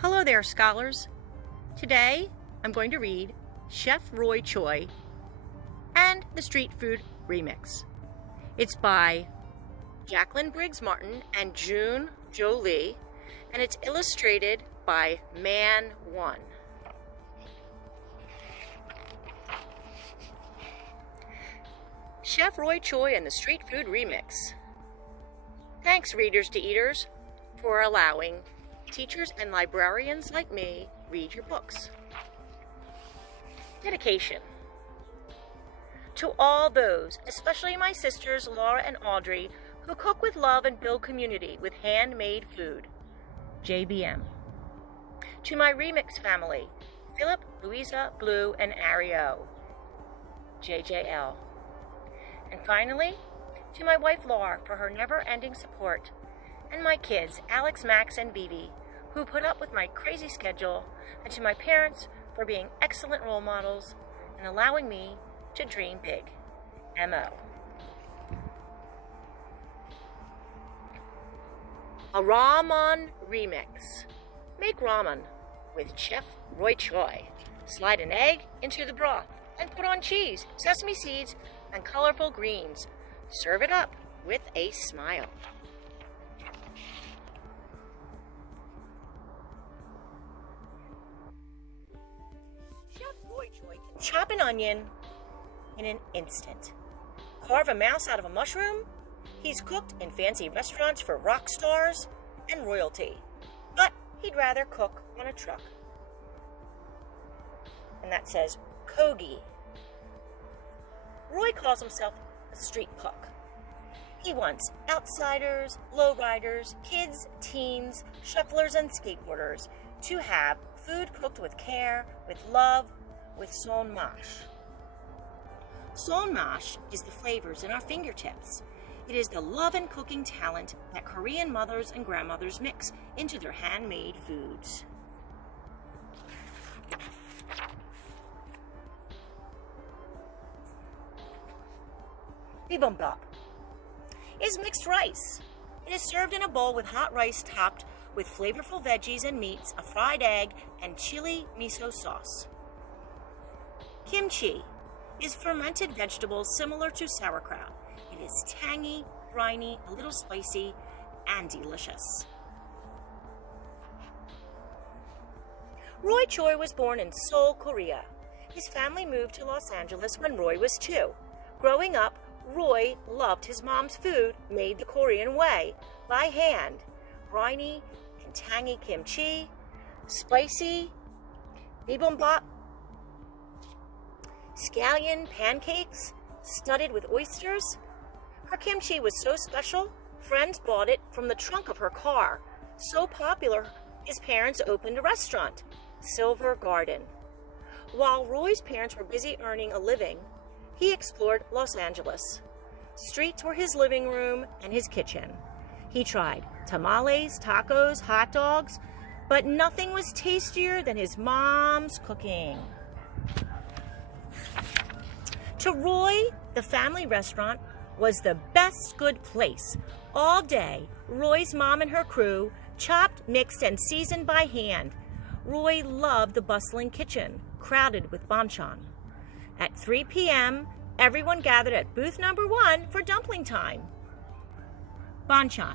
Hello there, scholars. Today, I'm going to read Chef Roy Choi and the Street Food Remix. It's by Jacqueline Briggs Martin and June Jolie, and it's illustrated by Man One. Chef Roy Choi and the Street Food Remix. Thanks, readers to eaters, for allowing teachers and librarians like me read your books. Dedication. To all those, especially my sisters Laura and Audrey, who cook with love and build community with handmade food. JBM. To my remix family, Philip, Louisa, Blue, and Ario. JJL. And finally, to my wife Laura for her never-ending support, and my kids, Alex, Max, and Vivi, who put up with my crazy schedule, and to my parents for being excellent role models and allowing me to dream big. M.O. A ramen remix. Make ramen with Chef Roy Choi. Slide an egg into the broth and put on cheese, sesame seeds, and colorful greens. Serve it up with a smile. Chef Roy Choi can chop an onion in an instant. Carve a mouse out of a mushroom. He's cooked in fancy restaurants for rock stars and royalty, but he'd rather cook on a truck. And that says Kogi. Roy calls himself a street cook. He wants outsiders, lowriders, kids, teens, shufflers, and skateboarders to have food cooked with care, with love, with son mash. Son mash is the flavors in our fingertips. It is the love and cooking talent that Korean mothers and grandmothers mix into their handmade foods. Bibimbap is mixed rice. It is served in a bowl with hot rice topped with flavorful veggies and meats, a fried egg, and chili miso sauce. Kimchi is fermented vegetables similar to sauerkraut. It is tangy, briny, a little spicy, and delicious. Roy Choi was born in Seoul, Korea. His family moved to Los Angeles when Roy was 2. Growing up, Roy loved his mom's food made the Korean way, by hand. Briny and tangy kimchi, spicy bibimbap, scallion pancakes studded with oysters. Her kimchi was so special, friends bought it from the trunk of her car. So popular, his parents opened a restaurant, Silver Garden. While Roy's parents were busy earning a living, he explored Los Angeles. Streets were his living room and his kitchen. He tried tamales, tacos, hot dogs, but nothing was tastier than his mom's cooking. To Roy, the family restaurant was the best good place. All day, Roy's mom and her crew chopped, mixed, and seasoned by hand. Roy loved the bustling kitchen, crowded with banchan. At 3 p.m., everyone gathered at booth number 1 for dumpling time. Banchan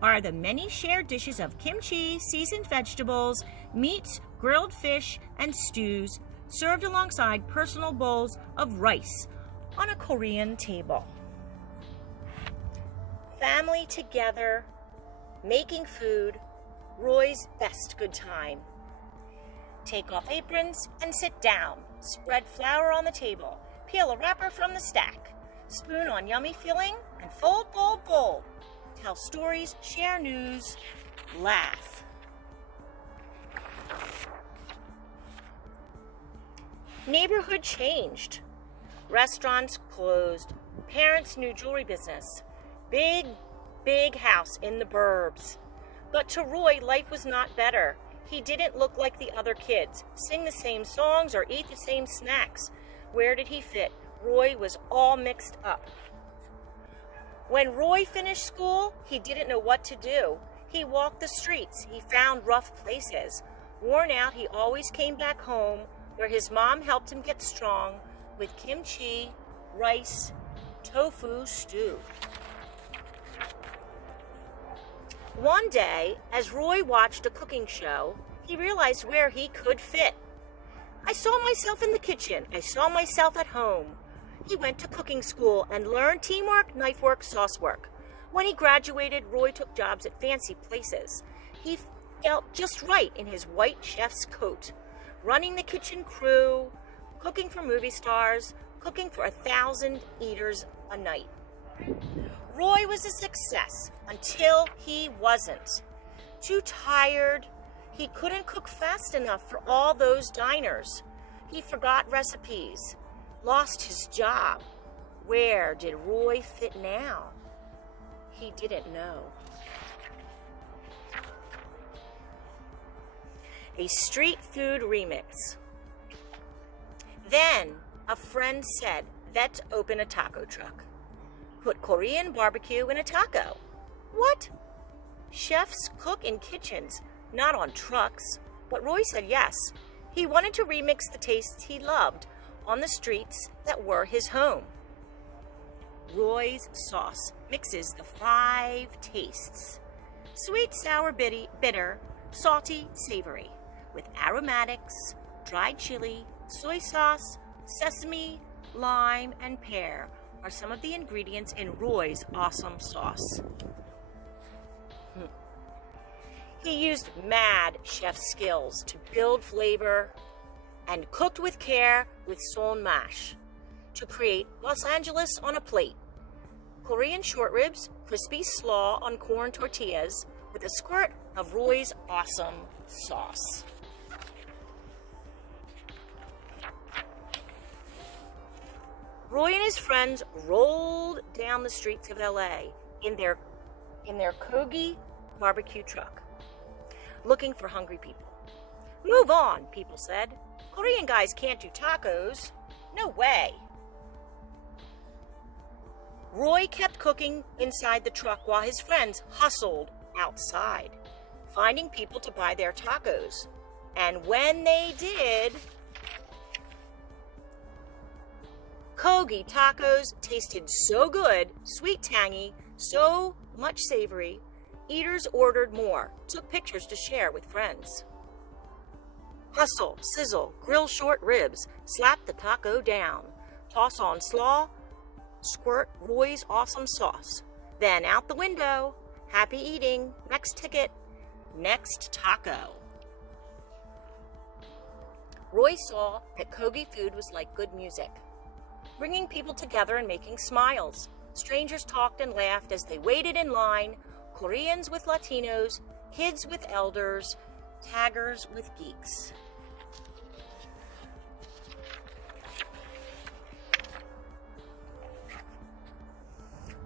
are the many shared dishes of kimchi, seasoned vegetables, meats, grilled fish, and stews served alongside personal bowls of rice on a Korean table. Family together, making food, Roy's best good time. Take off aprons and sit down. Spread flour on the table. Peel a wrapper from the stack. Spoon on yummy filling and fold, fold, fold. Tell stories, share news, laugh. Neighborhood changed. Restaurants closed. Parents' new jewelry business. Big, big house in the burbs. But to Roy, life was not better. He didn't look like the other kids, sing the same songs, or eat the same snacks. Where did he fit? Roy was all mixed up. When Roy finished school, he didn't know what to do. He walked the streets. He found rough places. Worn out, he always came back home where his mom helped him get strong with kimchi, rice, tofu stew. One day, as Roy watched a cooking show, he realized where he could fit. I saw myself in the kitchen. I saw myself at home. He went to cooking school and learned teamwork, knife work, sauce work. When he graduated, Roy took jobs at fancy places. He felt just right in his white chef's coat, running the kitchen crew, cooking for movie stars, cooking for 1,000 eaters a night. Roy was a success until he wasn't. Too tired, he couldn't cook fast enough for all those diners. He forgot recipes, lost his job. Where did Roy fit now? He didn't know. A street food remix. Then a friend said, let's open a taco truck. Put Korean barbecue in a taco. What? Chefs cook in kitchens, not on trucks. But Roy said yes. He wanted to remix the tastes he loved on the streets that were his home. Roy's sauce mixes the 5 tastes: sweet, sour, bitter, salty, savory, with aromatics, dried chili, soy sauce, sesame, lime, and pear are some of the ingredients in Roy's awesome sauce. He used mad chef skills to build flavor and cooked with care with son mash to create Los Angeles on a plate. Korean short ribs, crispy slaw on corn tortillas with a squirt of Roy's awesome sauce. Roy and his friends rolled down the streets of LA in their Kogi barbecue truck, looking for hungry people. Move on, people said. Korean guys can't do tacos. No way. Roy kept cooking inside the truck while his friends hustled outside, finding people to buy their tacos. And when they did, Kogi tacos tasted so good, sweet, tangy, so much savory, eaters ordered more, took pictures to share with friends. Hustle, sizzle, grill short ribs, slap the taco down, toss on slaw, squirt Roy's awesome sauce. Then out the window, happy eating, next ticket, next taco. Roy saw that Kogi food was like good music, bringing people together and making smiles. Strangers talked and laughed as they waited in line, Koreans with Latinos, kids with elders, taggers with geeks.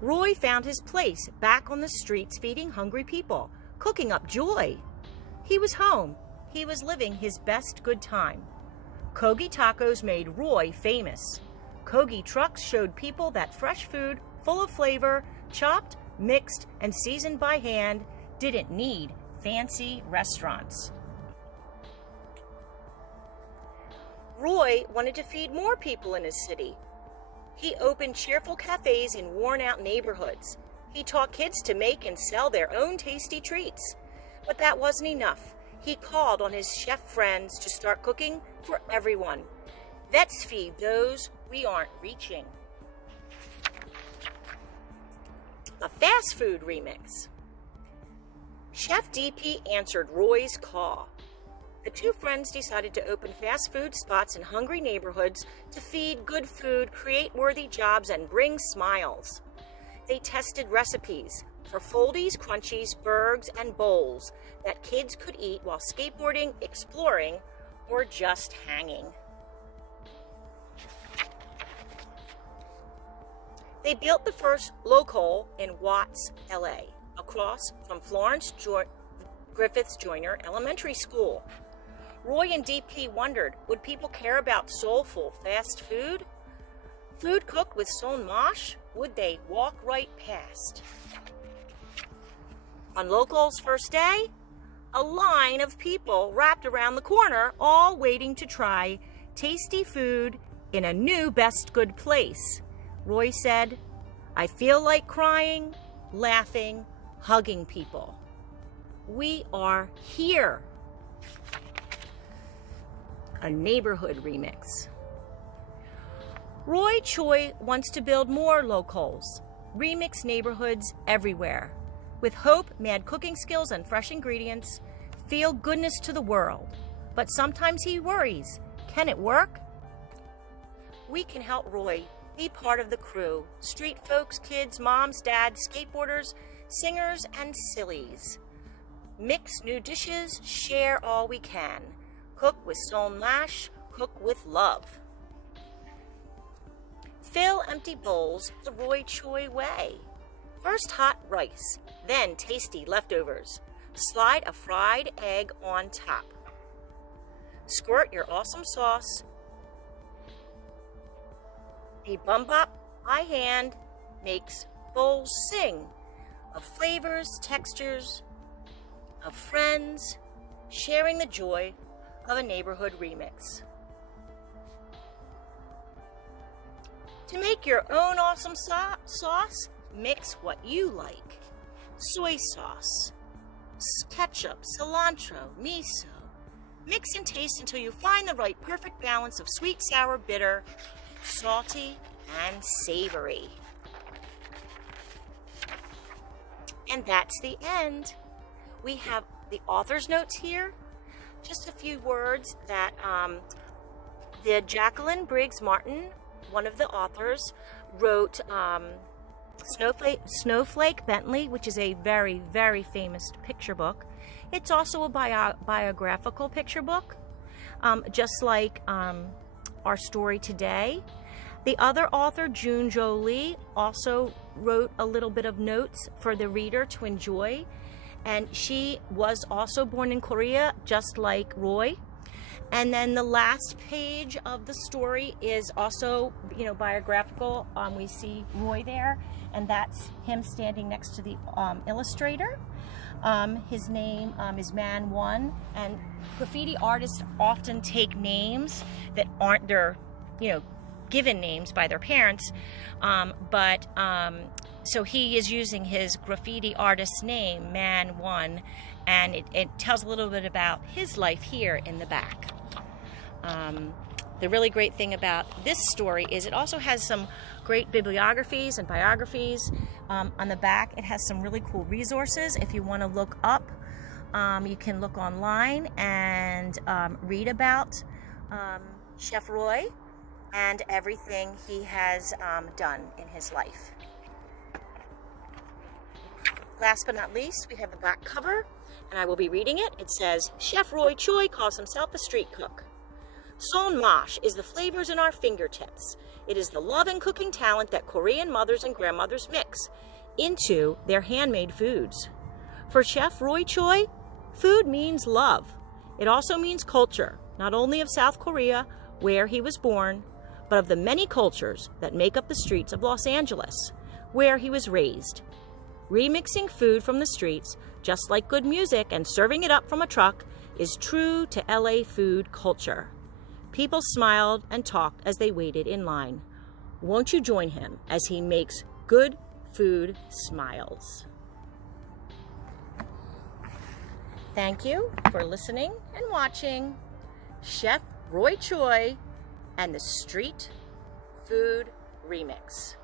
Roy found his place back on the streets feeding hungry people, cooking up joy. He was home. He was living his best good time. Kogi tacos made Roy famous. Kogi trucks showed people that fresh food, full of flavor, chopped, mixed, and seasoned by hand, didn't need fancy restaurants. Roy wanted to feed more people in his city. He opened cheerful cafes in worn-out neighborhoods. He taught kids to make and sell their own tasty treats. But that wasn't enough. He called on his chef friends to start cooking for everyone. Let's feed those we aren't reaching. A fast food remix. Chef DP answered Roy's call. The two friends decided to open fast food spots in hungry neighborhoods to feed good food, create worthy jobs, and bring smiles. They tested recipes for foldies, crunchies, burgers, and bowls that kids could eat while skateboarding, exploring, or just hanging. They built the first local in Watts, LA, across from Florence Griffith Joyner Elementary School. Roy and DP wondered, would people care about soulful fast food? Food cooked with son mash? Would they walk right past? On Local's first day, a line of people wrapped around the corner, all waiting to try tasty food in a new best good place. Roy said, "I feel like crying, laughing, hugging people. We are here." A neighborhood remix. Roy Choi wants to build more locals, remix neighborhoods everywhere. With hope, mad cooking skills, and fresh ingredients, feel goodness to the world. But sometimes he worries, can it work? We can help Roy be part of the crew. Street folks, kids, moms, dads, skateboarders, singers, and sillies. Mix new dishes, share all we can. Cook with soul lash, cook with love. Fill empty bowls the Roy Choi way. First hot rice, then tasty leftovers. Slide a fried egg on top. Squirt your awesome sauce. A bum-bop by hand makes bowls sing of flavors, textures, of friends, sharing the joy of a neighborhood remix. To make your own awesome sauce, mix what you like. Soy sauce, ketchup, cilantro, miso. Mix and taste until you find the right perfect balance of sweet, sour, bitter, salty, and savory. And that's the end. We have the author's notes here. Just a few words that the Jacqueline Briggs Martin, one of the authors, wrote Snowflake Bentley, which is a very, very famous picture book. It's also a biographical picture book, just like our story today. The other author, June Jolie, also wrote a little bit of notes for the reader to enjoy. And she was also born in Korea, just like Roy. And then the last page of the story is also, biographical. We see Roy there, and that's him standing next to the illustrator. His name is Man One, and graffiti artists often take names that aren't their, given names by their parents, so he is using his graffiti artist's name, Man One, and it tells a little bit about his life here in the back. The really great thing about this story is it also has some great bibliographies and biographies. On the back, it has some really cool resources. If you want to look up, you can look online and read about Chef Roy and everything he has done in his life. Last but not least, we have the back cover, and I will be reading it. It says, Chef Roy Choi calls himself a street cook. Son mash is the flavors in our fingertips. It is the love and cooking talent that Korean mothers and grandmothers mix into their handmade foods. For Chef Roy Choi, food means love. It also means culture, not only of South Korea, where he was born, but of the many cultures that make up the streets of Los Angeles, where he was raised. Remixing food from the streets, just like good music and serving it up from a truck, is true to LA food culture. People smiled and talked as they waited in line. Won't you join him as he makes good food smiles? Thank you for listening and watching Chef Roy Choi and the Street Food Remix.